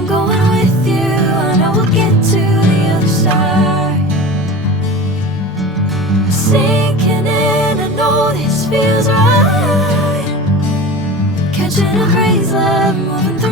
I'm going with you, I know we'll get to the other side. Sinking in, I know this feels right. Catching a craze, love moving through